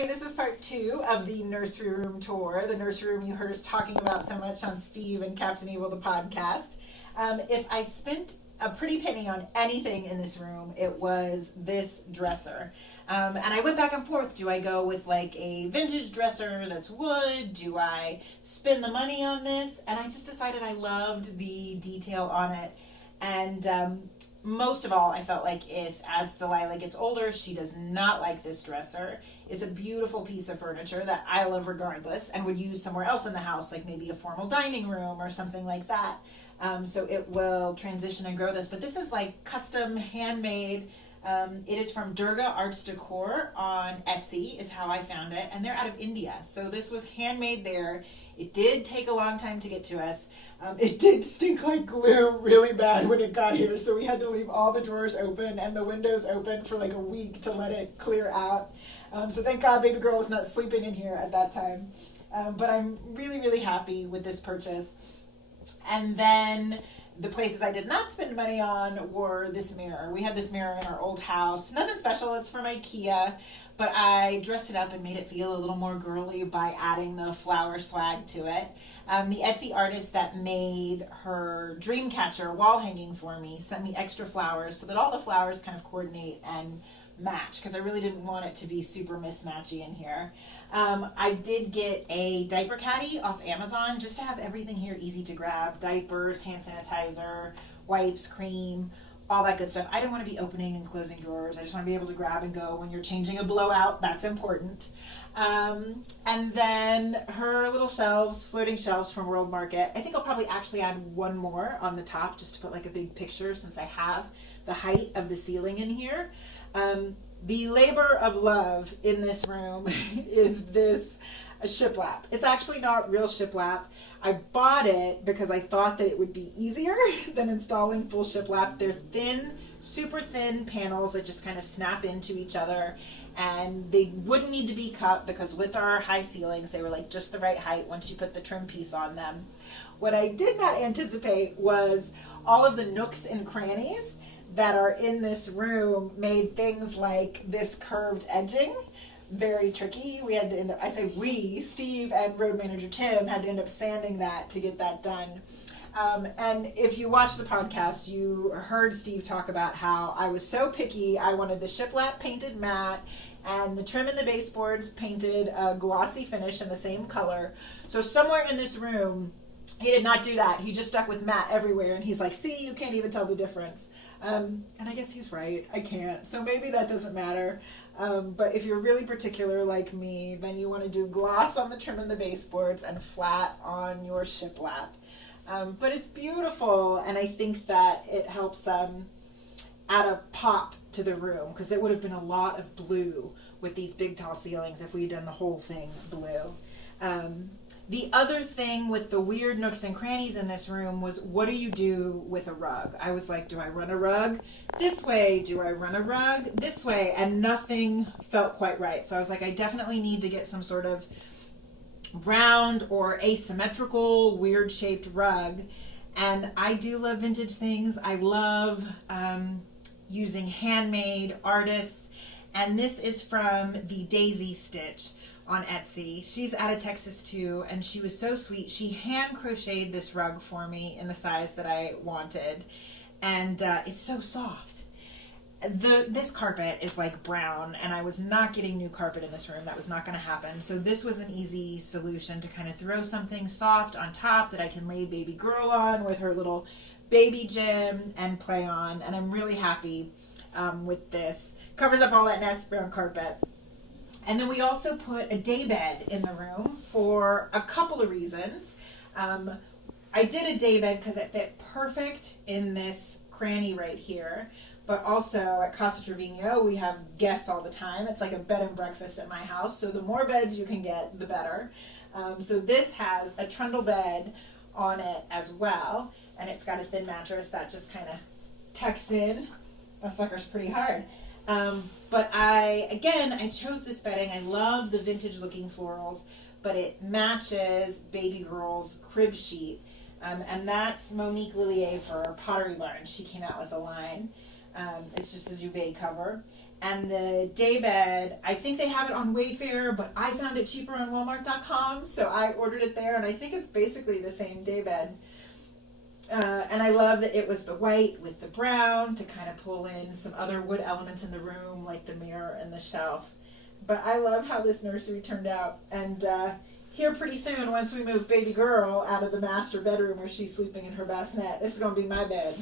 Hi, this is part 2 of the Nursery Room Tour, the nursery room you heard us talking about so much on Steve and Captain Evil, the podcast. If I spent a pretty penny on anything in this room, it was this dresser. And I went back and forth. Do I go with like a vintage dresser that's wood? Do I spend the money on this? And I just decided I loved the detail on it. And most of all, I felt like if, as Delilah gets older, she does not like this dresser. It's a beautiful piece of furniture that I love regardless and would use somewhere else in the house, like maybe a formal dining room or something like that. So it will transition and grow this. But this is like custom, handmade. It is from Durga Arts Decor on Etsy is how I found it. And they're out of India. So this was handmade there. It did take a long time to get to us. It did stink like glue really bad when it got here, so we had to leave all the drawers open and the windows open for like a week to let it clear out. So thank God baby girl was not sleeping in here at that time. But I'm really, really happy with this purchase. And then the places I did not spend money on were this mirror. We had this mirror in our old house. Nothing special, it's from IKEA, but I dressed it up and made it feel a little more girly by adding the flower swag to it. The Etsy artist that made her dream catcher wall hanging for me sent me extra flowers so that all the flowers kind of coordinate and match, because I really didn't want it to be super mismatchy in here. I did get a diaper caddy off Amazon just to have everything here easy to grab. Diapers, hand sanitizer, wipes, cream, all that good stuff. I don't want to be opening and closing drawers. I just want to be able to grab and go when you're changing a blowout. That's important. And then her little shelves, floating shelves from World Market. I think I'll probably actually add one more on the top just to put like a big picture since I have the height of the ceiling in here. The labor of love in this room is this shiplap. It's actually not real shiplap. I bought it because I thought that it would be easier than installing full shiplap. They're thin, super thin panels that just kind of snap into each other, and they wouldn't need to be cut because with our high ceilings, they were like just the right height once you put the trim piece on them. What I did not anticipate was all of the nooks and crannies that are in this room made things like this curved edging very tricky. We had to end up, I say we, Steve and road manager Tim had to end up sanding that to get that done. And if you watch the podcast, you heard Steve talk about how I was so picky. I wanted the shiplap painted matte and the trim and the baseboards painted a glossy finish in the same color. So somewhere in this room, he did not do that. He just stuck with matte everywhere. And he's like, see, you can't even tell the difference. And I guess he's right. I can't. So maybe that doesn't matter. But if you're really particular like me, then you want to do gloss on the trim and the baseboards and flat on your shiplap. But it's beautiful, and I think that it helps add a pop to the room, because it would have been a lot of blue with these big tall ceilings if we had done the whole thing blue. The other thing with the weird nooks and crannies in this room was, what do you do with a rug? I was like, do I run a rug this way? Do I run a rug this way? And nothing felt quite right. So I was like, I definitely need to get some sort of round or asymmetrical, weird shaped rug. And I do love vintage things. I love using handmade artists. And this is from the Daisy Stitch on Etsy. She's out of Texas too, and she was so sweet. She hand crocheted this rug for me in the size that I wanted, and it's so soft. This carpet is like brown, and I was not getting new carpet in this room. That was not going to happen. So this was an easy solution to kind of throw something soft on top that I can lay baby girl on with her little baby gym and play on, and I'm really happy with this. Covers up all that nasty brown carpet. And then we also put a daybed in the room for a couple of reasons. I did a daybed because it fit perfect in this cranny right here. But also at Casa Trevino, we have guests all the time. It's like a bed and breakfast at my house. So the more beds you can get, the better. So this has a trundle bed on it as well. And it's got a thin mattress that just kind of tucks in. That sucker's pretty hard. But I chose this bedding. I love the vintage looking florals, but it matches baby girl's crib sheet. And that's Monique Lillier for Pottery Barn. She came out with a line. It's just a duvet cover. And the daybed, I think they have it on Wayfair, but I found it cheaper on Walmart.com, so I ordered it there, and I think it's basically the same daybed. And I love that it was the white with the brown to kind of pull in some other wood elements in the room, like the mirror and the shelf. But I love how this nursery turned out. And here pretty soon, once we move baby girl out of the master bedroom where she's sleeping in her bassinet, this is going to be my bed.